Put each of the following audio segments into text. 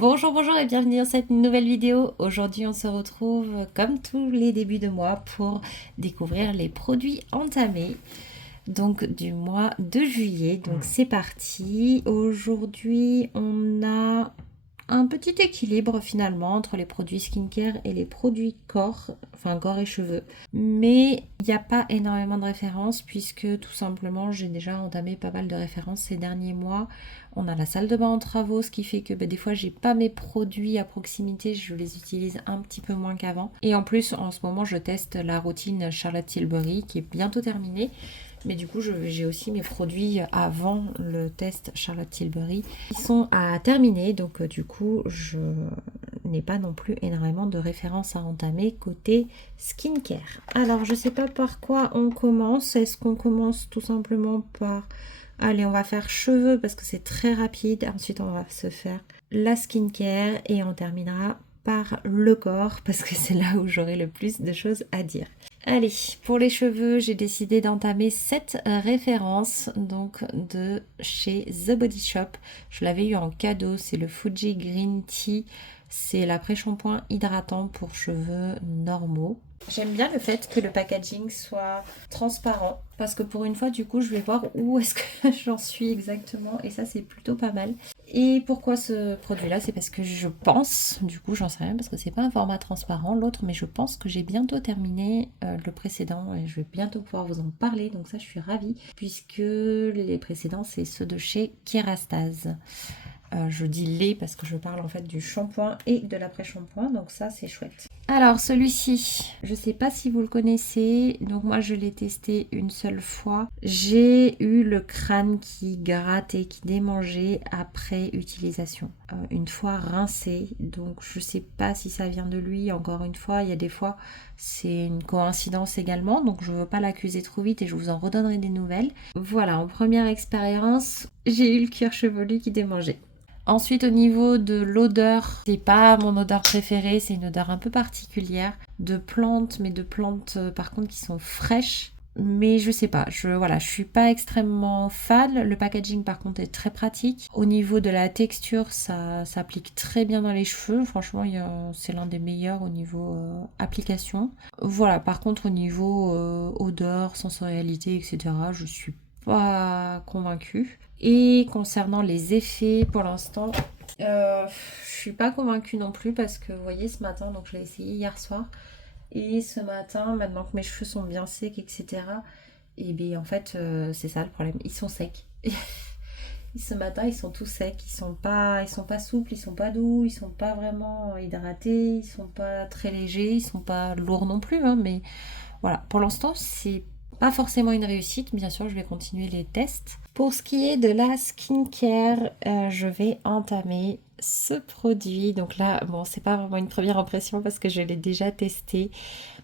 Bonjour, bonjour et bienvenue dans cette nouvelle vidéo. Aujourd'hui, on se retrouve comme tous les débuts de mois pour découvrir les produits entamés. Donc du mois de juillet. Donc c'est parti. Aujourd'hui, on a un petit équilibre finalement entre les produits skincare et les produits corps, enfin corps et cheveux. Mais il n'y a pas énormément de références puisque tout simplement j'ai déjà entamé pas mal de références ces derniers mois. On a la salle de bain en travaux, ce qui fait que des fois j'ai pas mes produits à proximité, je les utilise un petit peu moins qu'avant. Et en plus en ce moment je teste la routine Charlotte Tilbury qui est bientôt terminée. Mais du coup, j'ai aussi mes produits avant le test Charlotte Tilbury. Ils sont à terminer, donc du coup, je n'ai pas non plus énormément de références à entamer côté skincare. Alors, je sais pas par quoi on commence. Est-ce qu'on commence tout simplement par... Allez, on va faire cheveux parce que c'est très rapide. Ensuite, on va se faire la skincare et on terminera par le corps parce que c'est là où j'aurai le plus de choses à dire. Allez, pour les cheveux, j'ai décidé d'entamer cette référence donc de chez The Body Shop. Je l'avais eu en cadeau, c'est le Fuji Green Tea. C'est l'après-shampoing hydratant pour cheveux normaux. J'aime bien le fait que le packaging soit transparent parce que pour une fois, du coup, je vais voir où est-ce que j'en suis exactement et ça, c'est plutôt pas mal. Et pourquoi ce produit-là? C'est parce que je pense, du coup, j'en sais rien parce que c'est pas un format transparent l'autre, mais je pense que j'ai bientôt terminé le précédent et je vais bientôt pouvoir vous en parler. Donc ça, je suis ravie puisque les précédents, c'est ceux de chez Kerastase. Je dis les parce que je parle en fait du shampoing et de l'après-shampoing, donc ça c'est chouette. Alors celui-ci, je sais pas si vous le connaissez, donc moi je l'ai testé une seule fois. J'ai eu le crâne qui grattait, qui démangeait après utilisation. Une fois rincé, donc je sais pas si ça vient de lui, encore une fois, il y a des fois c'est une coïncidence également, donc je veux pas l'accuser trop vite et je vous en redonnerai des nouvelles. Voilà, en première expérience, j'ai eu le cuir chevelu qui démangeait. Ensuite, au niveau de l'odeur, c'est pas mon odeur préférée, c'est une odeur un peu particulière de plantes, mais de plantes par contre qui sont fraîches. Mais je sais pas, je suis pas extrêmement fan. Le packaging par contre est très pratique. Au niveau de la texture, ça s'applique très bien dans les cheveux. Franchement, c'est l'un des meilleurs au niveau application. Voilà, par contre au niveau odeur, sensorialité, etc., je suis pas convaincue. Et concernant les effets, pour l'instant, je suis pas convaincue non plus parce que vous voyez ce matin, donc je l'ai essayé hier soir. Et ce matin, maintenant que mes cheveux sont bien secs, etc., et bien en fait, c'est ça le problème. Ils sont secs. Ce matin, ils sont tous secs. Ils sont pas souples, ils sont pas doux, ils sont pas vraiment hydratés, ils sont pas très légers, ils sont pas lourds non plus, hein, mais voilà, pour l'instant, c'est pas forcément une réussite. Bien sûr, je vais continuer les tests. Pour ce qui est de la skincare, je vais entamer ce produit. Donc là, bon, c'est pas vraiment une première impression parce que je l'ai déjà testé.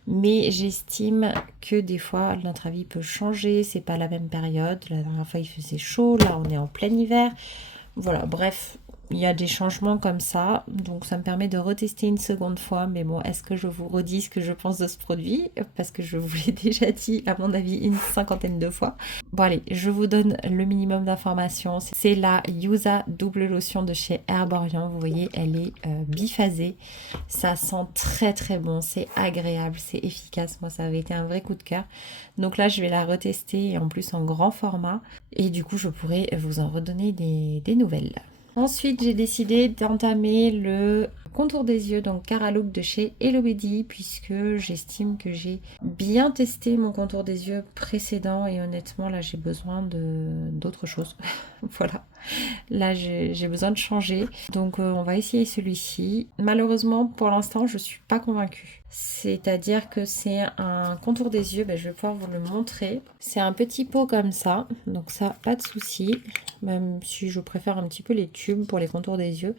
Mais j'estime que des fois, notre avis peut changer. C'est pas la même période. La dernière fois, il faisait chaud. Là, on est en plein hiver. Voilà, bref, il y a des changements comme ça, donc ça me permet de retester une seconde fois. Mais bon, est-ce que je vous redis ce que je pense de ce produit? Parce que je vous l'ai déjà dit, à mon avis, une cinquantaine de fois. Bon allez, je vous donne le minimum d'informations. C'est la Yuza double lotion de chez Herborian. Vous voyez, elle est biphasée. Ça sent très très bon, c'est agréable, c'est efficace. Moi, ça avait été un vrai coup de cœur. Donc là, je vais la retester et en plus en grand format. Et du coup, je pourrai vous en redonner des nouvelles. Ensuite, j'ai décidé d'entamer le contour des yeux, donc Cara Look de chez Hello Baby, puisque j'estime que j'ai bien testé mon contour des yeux précédent et honnêtement, là, j'ai besoin d'autre chose. Voilà. Là, j'ai besoin de changer. Donc, on va essayer celui-ci. Malheureusement, pour l'instant, je suis pas convaincue. C'est-à-dire que c'est un contour des yeux. Je vais pouvoir vous le montrer. C'est un petit pot comme ça. Donc ça, pas de souci. Même si je préfère un petit peu les tubes pour les contours des yeux.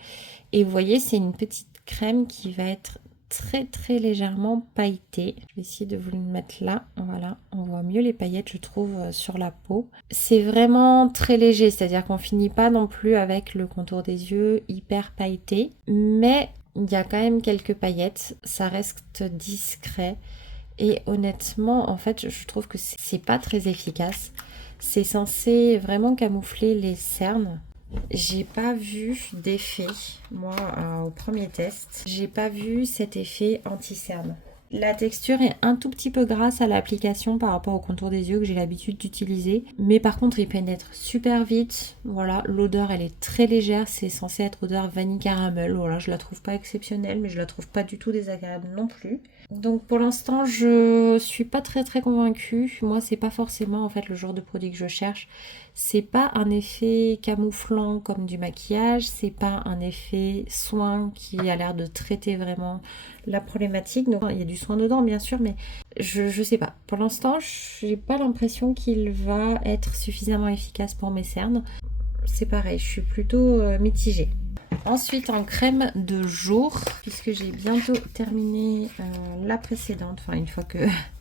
Et vous voyez, c'est une petite crème qui va être très très légèrement pailletée. Je vais essayer de vous le mettre là. Voilà, on voit mieux les paillettes je trouve sur la peau. C'est vraiment très léger, c'est-à-dire qu'on finit pas non plus avec le contour des yeux hyper pailleté, mais il y a quand même quelques paillettes, ça reste discret et honnêtement en fait je trouve que c'est pas très efficace. C'est censé vraiment camoufler les cernes. J'ai pas vu d'effet, moi, au premier test, j'ai pas vu cet effet anti-cerne. La texture est un tout petit peu grasse à l'application par rapport au contour des yeux que j'ai l'habitude d'utiliser. Mais par contre, il pénètre super vite. Voilà, l'odeur, elle est très légère. C'est censé être odeur vanille caramel. Voilà, je la trouve pas exceptionnelle, mais je la trouve pas du tout désagréable non plus. Donc pour l'instant, je suis pas très convaincue. Moi, c'est pas forcément en fait le genre de produit que je cherche. C'est pas un effet camouflant comme du maquillage. C'est pas un effet soin qui a l'air de traiter vraiment la problématique. Donc il y a du soin dedans bien sûr, mais je sais pas. Pour l'instant, j'ai pas l'impression qu'il va être suffisamment efficace pour mes cernes. C'est pareil, je suis plutôt mitigée. Ensuite, en crème de jour, puisque j'ai bientôt terminé la précédente, enfin une fois que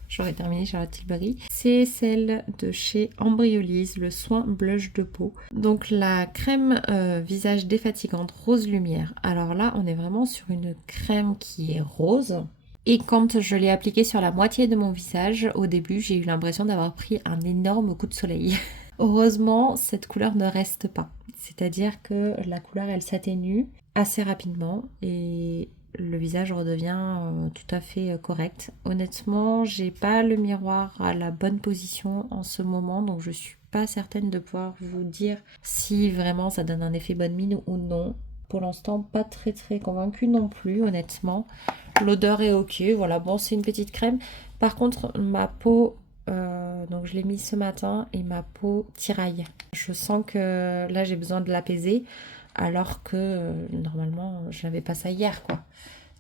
j'aurai terminé Charlotte Tilbury, c'est celle de chez Embryolisse, le soin blush de peau. Donc la crème visage défatigante rose lumière. Alors là, on est vraiment sur une crème qui est rose. Et quand je l'ai appliquée sur la moitié de mon visage, au début, j'ai eu l'impression d'avoir pris un énorme coup de soleil. Heureusement, cette couleur ne reste pas. C'est-à-dire que la couleur, elle s'atténue assez rapidement et le visage redevient tout à fait correct. Honnêtement, j'ai pas le miroir à la bonne position en ce moment, donc je suis pas certaine de pouvoir vous dire si vraiment ça donne un effet bonne mine ou non. Pour l'instant, pas très convaincue non plus, honnêtement. L'odeur est ok, voilà, bon, c'est une petite crème. Par contre, ma peau... donc je l'ai mise ce matin et ma peau tiraille. Je sens que là j'ai besoin de l'apaiser alors que normalement je n'avais pas ça hier quoi.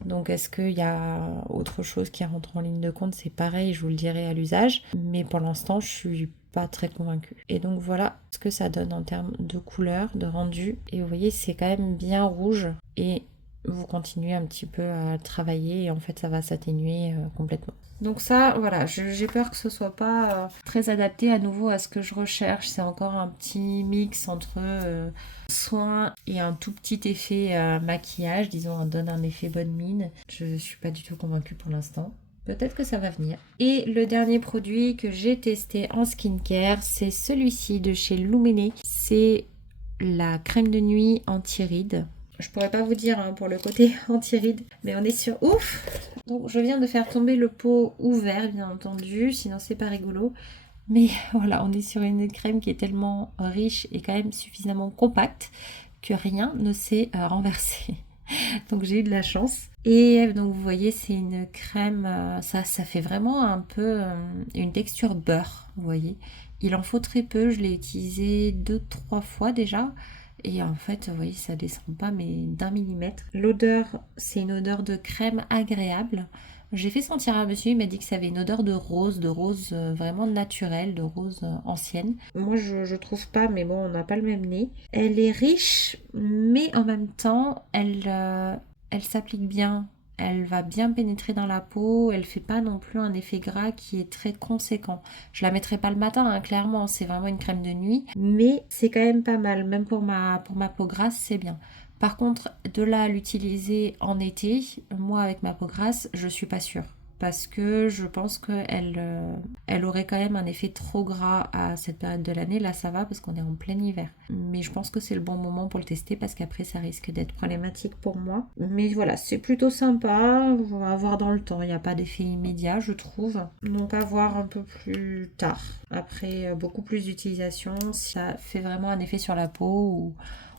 Donc est-ce qu'il y a autre chose qui rentre en ligne de compte? C'est pareil, je vous le dirai à l'usage. Mais pour l'instant je suis pas très convaincue. Et donc voilà ce que ça donne en termes de couleur, de rendu. Et vous voyez c'est quand même bien rouge et vous continuez un petit peu à travailler et en fait ça va s'atténuer complètement. Donc ça, voilà, j'ai peur que ce soit pas très adapté à nouveau à ce que je recherche. C'est encore un petit mix entre soin et un tout petit effet maquillage, disons, on donne un effet bonne mine. Je suis pas du tout convaincue pour l'instant. Peut-être que ça va venir. Et le dernier produit que j'ai testé en skincare, c'est celui-ci de chez Luminée. C'est la crème de nuit anti-rides. Je pourrais pas vous dire hein, pour le côté anti-rides, mais on est sur ouf. Donc je viens de faire tomber le pot ouvert, bien entendu, sinon c'est pas rigolo. Mais voilà, on est sur une crème qui est tellement riche et quand même suffisamment compacte que rien ne s'est renversé. Donc j'ai eu de la chance. Et donc vous voyez, c'est une crème, ça fait vraiment un peu une texture beurre, vous voyez. Il en faut très peu, je l'ai utilisé 2-3 fois déjà. Et en fait, vous voyez, ça descend pas, mais d'1 millimètre. L'odeur, c'est une odeur de crème agréable. J'ai fait sentir à monsieur, il m'a dit que ça avait une odeur de rose vraiment naturelle, de rose ancienne. Moi, je trouve pas, mais bon, on n'a pas le même nez. Elle est riche, mais en même temps, elle s'applique bien. Elle va bien pénétrer dans la peau, elle fait pas non plus un effet gras qui est très conséquent. Je la mettrai pas le matin, hein, clairement, c'est vraiment une crème de nuit, mais c'est quand même pas mal, même pour ma peau grasse, c'est bien. Par contre, de là à l'utiliser en été, moi avec ma peau grasse, je suis pas sûre. Parce que je pense elle aurait quand même un effet trop gras à cette période de l'année. Là, ça va parce qu'on est en plein hiver. Mais je pense que c'est le bon moment pour le tester parce qu'après, ça risque d'être problématique pour moi. Mais voilà, c'est plutôt sympa. On va voir dans le temps. Il n'y a pas d'effet immédiat, je trouve. Donc, à voir un peu plus tard. Après beaucoup plus d'utilisation, si ça fait vraiment un effet sur la peau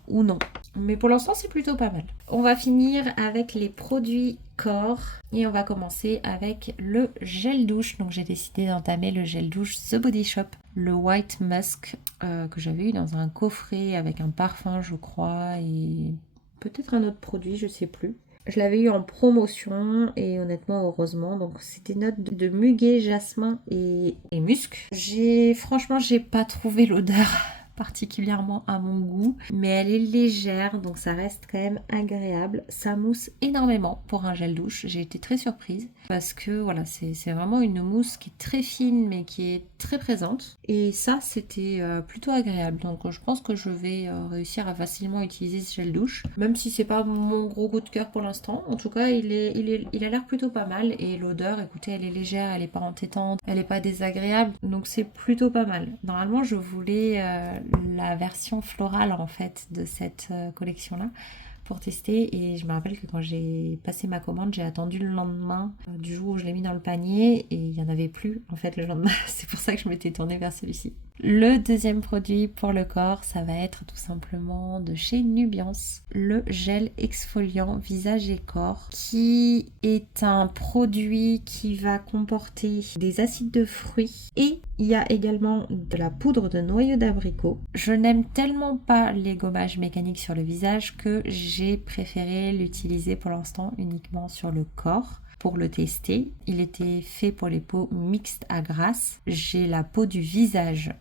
ou non. Mais pour l'instant, c'est plutôt pas mal. On va finir avec les produits corps et on va commencer avec le gel douche. Donc j'ai décidé d'entamer le gel douche The Body Shop, le White Musk que j'avais eu dans un coffret avec un parfum, je crois, et peut-être un autre produit, je sais plus. Je l'avais eu en promotion et honnêtement, heureusement. Donc, c'était notes de muguet, jasmin et musc. Franchement, j'ai pas trouvé l'odeur particulièrement à mon goût, mais elle est légère, donc ça reste quand même agréable. Ça mousse énormément pour un gel douche. J'ai été très surprise parce que voilà, c'est vraiment une mousse qui est très fine mais qui est très présente. Et ça, c'était plutôt agréable. Donc je pense que je vais réussir à facilement utiliser ce gel douche, même si c'est pas mon gros coup de cœur pour l'instant. En tout cas, il a l'air plutôt pas mal. Et l'odeur, écoutez, elle est légère, elle est pas entêtante, elle est pas désagréable. Donc c'est plutôt pas mal. Normalement, je voulais la version florale en fait de cette collection là pour tester et je me rappelle que quand j'ai passé ma commande, j'ai attendu le lendemain du jour où je l'ai mis dans le panier et il n'y en avait plus en fait le lendemain. C'est pour ça que je m'étais tournée vers celui-ci. Le deuxième produit pour le corps, ça va être tout simplement de chez Nubiance, le gel exfoliant visage et corps, qui est un produit qui va comporter des acides de fruits et il y a également de la poudre de noyau d'abricot. Je n'aime tellement pas les gommages mécaniques sur le visage que j'ai préféré l'utiliser pour l'instant uniquement sur le corps. Pour le tester, il était fait pour les peaux mixtes à grasse. J'ai la peau du visage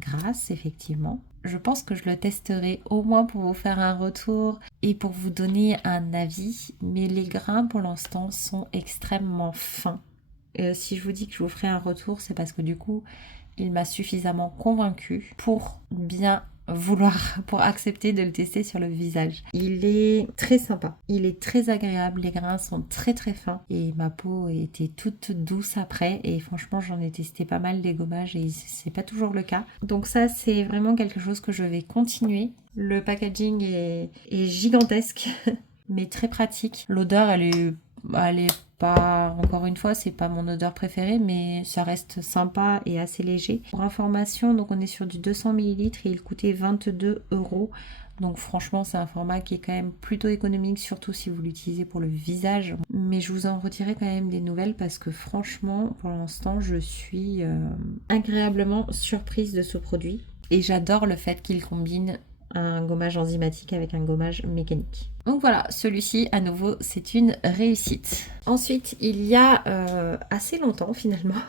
grasse, effectivement. Je pense que je le testerai au moins pour vous faire un retour et pour vous donner un avis. Mais les grains pour l'instant sont extrêmement fins. Si je vous dis que je vous ferai un retour, c'est parce que du coup, il m'a suffisamment convaincue pour bien pour accepter de le tester sur le visage. Il est très sympa, il est très agréable, les grains sont très très fins et ma peau était toute douce après et franchement j'en ai testé pas mal des gommages et c'est pas toujours le cas. Donc ça c'est vraiment quelque chose que je vais continuer. Le packaging est gigantesque mais très pratique. L'odeur elle est pas, encore une fois, c'est pas mon odeur préférée, mais ça reste sympa et assez léger. Pour information, donc on est sur du 200 ml et il coûtait 22 €. Donc franchement, c'est un format qui est quand même plutôt économique, surtout si vous l'utilisez pour le visage. Mais je vous en retirerai quand même des nouvelles parce que franchement, pour l'instant, je suis agréablement surprise de ce produit. Et j'adore le fait qu'il combine un gommage enzymatique avec un gommage mécanique. Donc voilà, celui-ci à nouveau c'est une réussite. Ensuite il y a assez longtemps finalement,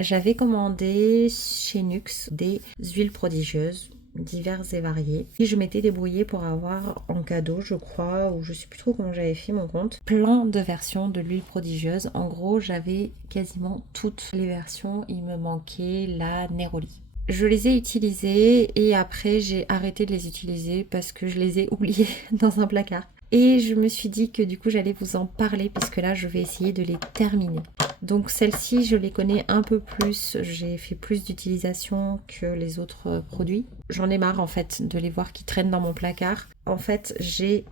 j'avais commandé chez Nuxe des huiles prodigieuses diverses et variées et je m'étais débrouillée pour avoir en cadeau je crois, ou je sais plus trop comment j'avais fait mon compte, plein de versions de l'huile prodigieuse. En gros j'avais quasiment toutes les versions, il me manquait la Neroli. Je les ai utilisées et après j'ai arrêté de les utiliser parce que je les ai oubliées dans un placard. Et je me suis dit que du coup j'allais vous en parler puisque là je vais essayer de les terminer. Donc celle-ci je les connais un peu plus, j'ai fait plus d'utilisation que les autres produits. J'en ai marre en fait de les voir qui traînent dans mon placard. En fait j'ai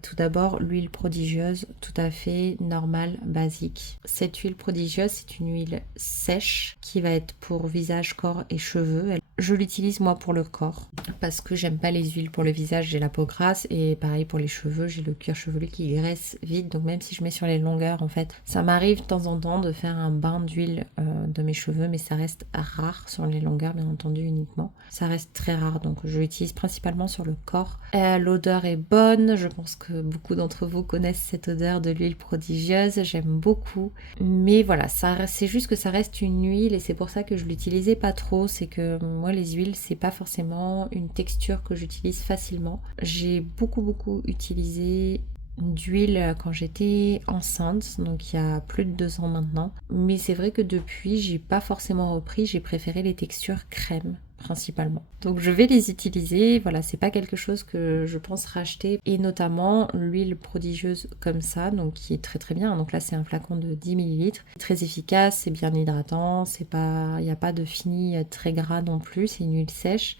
tout d'abord l'huile prodigieuse tout à fait normale, basique. Cette huile prodigieuse c'est une huile sèche qui va être pour visage, corps et cheveux. Je l'utilise moi pour le corps parce que j'aime pas les huiles pour le visage, j'ai la peau grasse et pareil pour les cheveux, j'ai le cuir chevelu qui graisse vite, donc même si je mets sur les longueurs en fait, ça m'arrive de temps en temps de faire un bain d'huile de mes cheveux mais ça reste rare sur les longueurs bien entendu uniquement, ça reste très rare donc je l'utilise principalement sur le corps. L'odeur est bonne, je pense que beaucoup d'entre vous connaissent cette odeur de l'huile prodigieuse, j'aime beaucoup mais voilà, c'est juste que ça reste une huile et c'est pour ça que je l'utilisais pas trop, c'est que moi les huiles c'est pas forcément une texture que j'utilise facilement. J'ai beaucoup utilisé d'huile quand j'étais enceinte, donc il y a plus de 2 ans maintenant, mais c'est vrai que depuis j'ai pas forcément repris, j'ai préféré les textures crème principalement. Donc je vais les utiliser, voilà, c'est pas quelque chose que je pense racheter, et notamment l'huile prodigieuse comme ça, donc qui est très bien. Donc là c'est un flacon de 10 ml, très efficace, c'est bien hydratant, c'est pas, il n'y a pas de fini très gras non plus, c'est une huile sèche,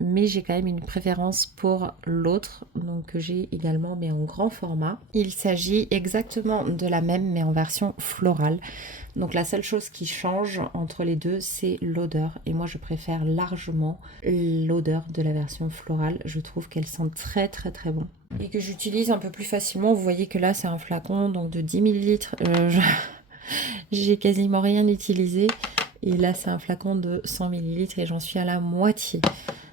mais j'ai quand même une préférence pour l'autre, donc que j'ai également mais en grand format. Il s'agit exactement de la même mais en version florale. Donc la seule chose qui change entre les deux, c'est l'odeur. Et moi, je préfère largement l'odeur de la version florale. Je trouve qu'elle sent très bon. Et que j'utilise un peu plus facilement. Vous voyez que là, c'est un flacon donc de 10 ml. J'ai quasiment rien utilisé. Et là, c'est un flacon de 100 ml et j'en suis à la moitié.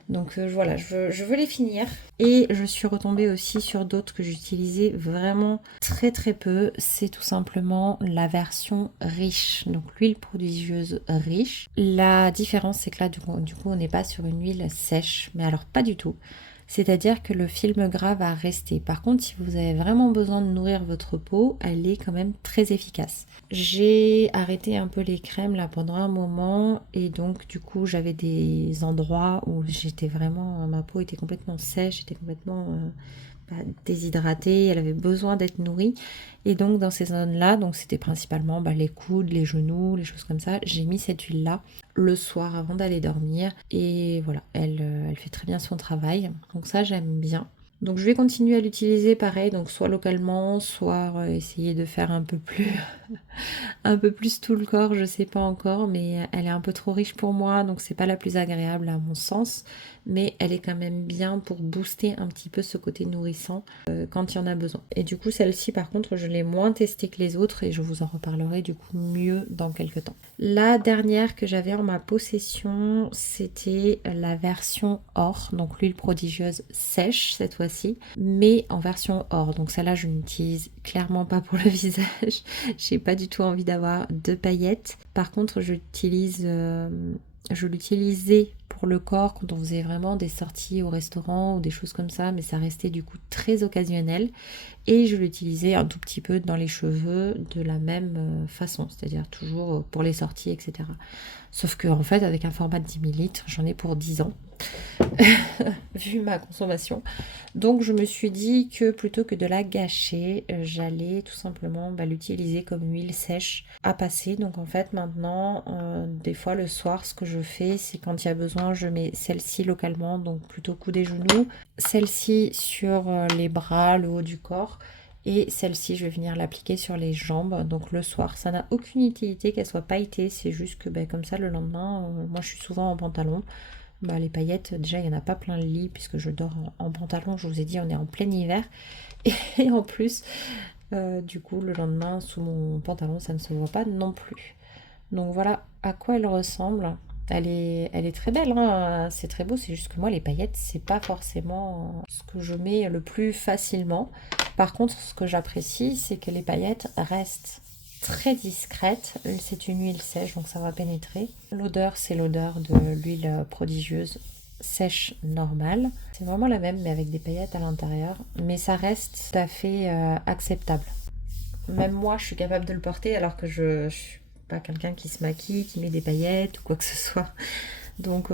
Donc voilà, je veux les finir. Et je suis retombée aussi sur d'autres que j'utilisais vraiment très peu. C'est tout simplement la version riche, donc l'huile prodigieuse riche. La différence c'est que là du coup on n'est pas sur une huile sèche, mais alors pas du tout. C'est-à-dire que le film gras va rester. Par contre, si vous avez vraiment besoin de nourrir votre peau, elle est quand même très efficace. J'ai arrêté un peu les crèmes là pendant un moment et donc du coup j'avais des endroits où j'étais vraiment, ma peau était complètement sèche, j'étais complètement déshydratée, elle avait besoin d'être nourrie. Et donc dans ces zones-là, donc c'était principalement les coudes, les genoux, les choses comme ça, j'ai mis cette huile-là le soir avant d'aller dormir. Et voilà, elle fait très bien son travail. Donc ça, j'aime bien. Donc je vais continuer à l'utiliser pareil, donc soit localement, soit essayer de faire un peu plus tout le corps, je sais pas encore, mais elle est un peu trop riche pour moi, donc c'est pas la plus agréable à mon sens, mais elle est quand même bien pour booster un petit peu ce côté nourrissant quand il y en a besoin. Et du coup celle-ci par contre je l'ai moins testée que les autres et je vous en reparlerai du coup mieux dans quelques temps. La dernière que j'avais en ma possession c'était la version or, donc l'huile prodigieuse sèche cette fois-ci, mais en version or, donc celle-là je n'utilise clairement pas pour le visage. J'ai pas du tout envie d'avoir de paillettes. Par contre, je l'utilisais pour le corps quand on faisait vraiment des sorties au restaurant ou des choses comme ça, mais ça restait du coup très occasionnel. Et je l'utilisais un tout petit peu dans les cheveux de la même façon, c'est-à-dire toujours pour les sorties, etc. Sauf que en fait, avec un format de 10 millilitres, j'en ai pour 10 ans. Vu ma consommation. Donc je me suis dit que plutôt que de la gâcher, j'allais tout simplement l'utiliser comme huile sèche à passer. Donc en fait maintenant, des fois le soir, ce que je fais, c'est quand il y a besoin, je mets celle-ci localement, donc plutôt cou des genoux, celle-ci sur les bras, le haut du corps. Et celle-ci, je vais venir l'appliquer sur les jambes, donc le soir. Ça n'a aucune utilité qu'elle soit pailletée, c'est juste que comme ça le lendemain, moi je suis souvent en pantalon. Les paillettes, déjà il n'y en a pas plein le lit puisque je dors en pantalon, je vous ai dit on est en plein hiver. Et en plus, du coup le lendemain sous mon pantalon ça ne se voit pas non plus. Donc voilà à quoi elle ressemble. Elle est très belle, hein, c'est très beau, c'est juste que moi les paillettes c'est pas forcément ce que je mets le plus facilement. Par contre ce que j'apprécie c'est que les paillettes restent très discrète. C'est une huile sèche, donc ça va pénétrer. L'odeur, c'est l'odeur de l'huile prodigieuse sèche normale. C'est vraiment la même, mais avec des paillettes à l'intérieur. Mais ça reste tout à fait acceptable. Même moi, je suis capable de le porter, alors que je suis pas quelqu'un qui se maquille, qui met des paillettes ou quoi que ce soit. Donc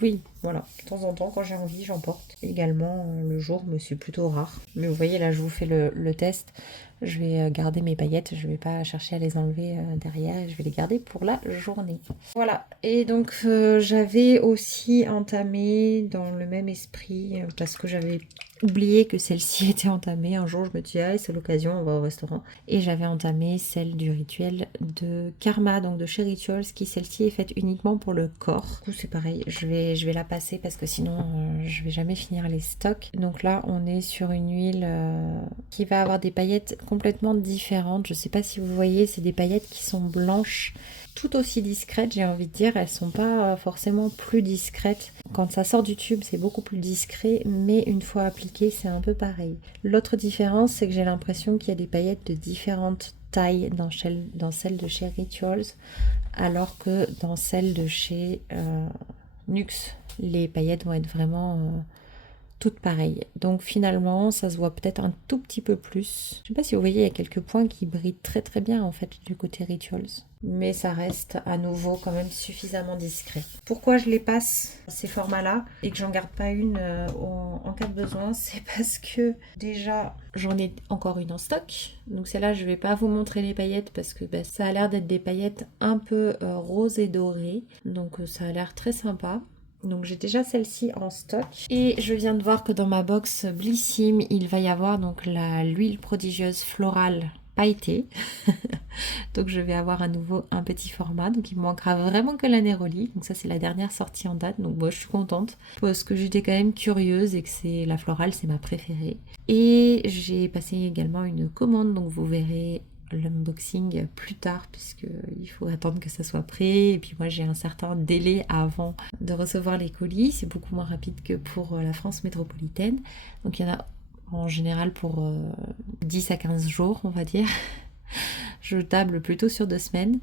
oui, voilà. De temps en temps, quand j'ai envie, j'en porte. Également, le jour, mais c'est plutôt rare. Mais vous voyez, là, je vous fais le test. Je vais garder mes paillettes. Je vais pas chercher à les enlever derrière. Je vais les garder pour la journée. Voilà. Et donc, j'avais aussi entamé dans le même esprit, parce que j'avais oublié que celle-ci était entamée. Un jour, je me dis, ah, c'est l'occasion, on va au restaurant. Et j'avais entamé celle du rituel de Karma, donc de chez Rituals, qui celle-ci est faite uniquement pour le corps. Du coup, c'est pareil, je vais la passer parce que sinon, je vais jamais finir les stocks. Donc là, on est sur une huile qui va avoir des paillettes complètement différentes. Je sais pas si vous voyez, c'est des paillettes qui sont blanches, tout aussi discrètes, j'ai envie de dire. Elles sont pas forcément plus discrètes. Quand ça sort du tube, c'est beaucoup plus discret, mais une fois appliqué, c'est un peu pareil. L'autre différence, c'est que j'ai l'impression qu'il y a des paillettes de différentes tailles dans celle de chez Rituals, alors que dans celle de chez Nux, les paillettes vont être vraiment toutes pareilles. Donc finalement, ça se voit peut-être un tout petit peu plus. Je sais pas si vous voyez, il y a quelques points qui brillent très très bien en fait du côté Rituals. Mais ça reste à nouveau quand même suffisamment discret. Pourquoi je les passe ces formats-là et que j'en garde pas une en cas de besoin, c'est parce que déjà j'en ai encore une en stock. Donc celle-là, je vais pas vous montrer les paillettes parce que ça a l'air d'être des paillettes un peu roses et dorées. Donc ça a l'air très sympa. Donc j'ai déjà celle-ci en stock. Et je viens de voir que dans ma box Blissim, il va y avoir donc l'huile prodigieuse florale pailletée. Donc je vais avoir à nouveau un petit format. Donc il me manquera vraiment que la Neroli. Donc ça c'est la dernière sortie en date. Donc moi je suis contente parce que j'étais quand même curieuse et que c'est la florale, c'est ma préférée. Et j'ai passé également une commande. Donc vous verrez l'unboxing plus tard puisque il faut attendre que ça soit prêt et puis moi j'ai un certain délai avant de recevoir les colis, c'est beaucoup moins rapide que pour la France métropolitaine, donc il y en a en général pour 10 à 15 jours on va dire. Je table plutôt sur 2 semaines,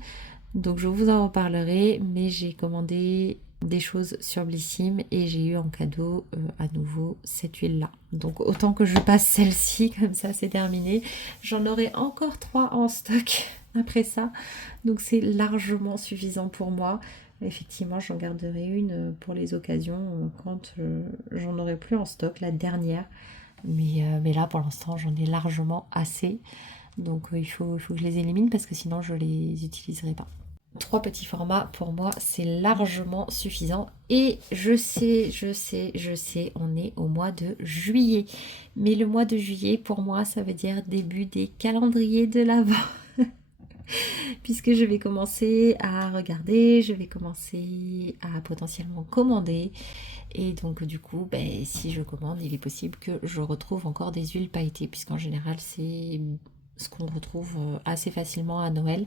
donc je vous en reparlerai, mais j'ai commandé des choses sur Blissim et j'ai eu en cadeau à nouveau cette huile là. Donc autant que je passe celle-ci, comme ça c'est terminé. J'en aurai encore 3 en stock après ça, donc c'est largement suffisant pour moi. Effectivement j'en garderai une pour les occasions quand j'en aurai plus en stock, la dernière. Mais là pour l'instant j'en ai largement assez. Donc il faut que je les élimine parce que sinon je les utiliserai pas. 3 petits formats, pour moi, c'est largement suffisant. Et je sais, on est au mois de juillet. Mais le mois de juillet, pour moi, ça veut dire début des calendriers de l'Avent. Puisque je vais commencer à regarder, je vais commencer à potentiellement commander. Et donc du coup, ben, si je commande, il est possible que je retrouve encore des huiles pailletées, puisqu'en général, c'est ce qu'on retrouve assez facilement à Noël,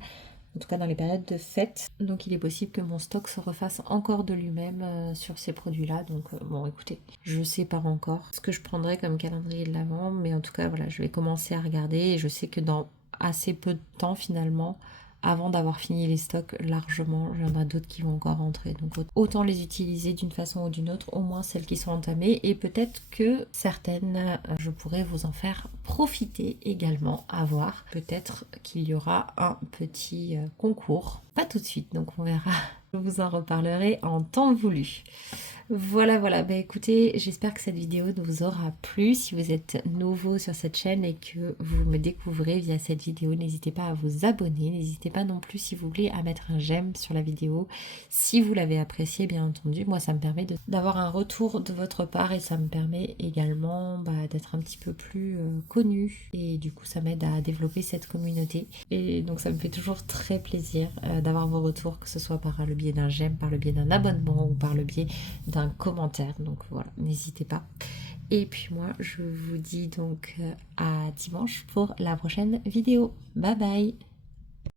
en tout cas dans les périodes de fête. Donc il est possible que mon stock se refasse encore de lui-même sur ces produits-là. Donc bon, écoutez, je sais pas encore ce que je prendrai comme calendrier de l'Avent, mais en tout cas, voilà, je vais commencer à regarder et je sais que dans assez peu de temps finalement, avant d'avoir fini les stocks largement, il y en a d'autres qui vont encore rentrer. Donc autant les utiliser d'une façon ou d'une autre, au moins celles qui sont entamées. Et peut-être que certaines, je pourrais vous en faire profiter également, à voir. Peut-être qu'il y aura un petit concours. Pas tout de suite, donc on verra. Je vous en reparlerai en temps voulu. Voilà, voilà. Bah écoutez, j'espère que cette vidéo vous aura plu. Si vous êtes nouveau sur cette chaîne et que vous me découvrez via cette vidéo, n'hésitez pas à vous abonner. N'hésitez pas non plus, si vous voulez, à mettre un j'aime sur la vidéo. Si vous l'avez appréciée, bien entendu, moi ça me permet d'avoir un retour de votre part et ça me permet également d'être un petit peu plus connue. Et du coup, ça m'aide à développer cette communauté. Et donc ça me fait toujours très plaisir d'avoir vos retours, que ce soit par le biais d'un j'aime, par le biais d'un abonnement ou par le biais d'un commentaire. Donc voilà, n'hésitez pas. Et puis moi, je vous dis donc à dimanche pour la prochaine vidéo. Bye bye!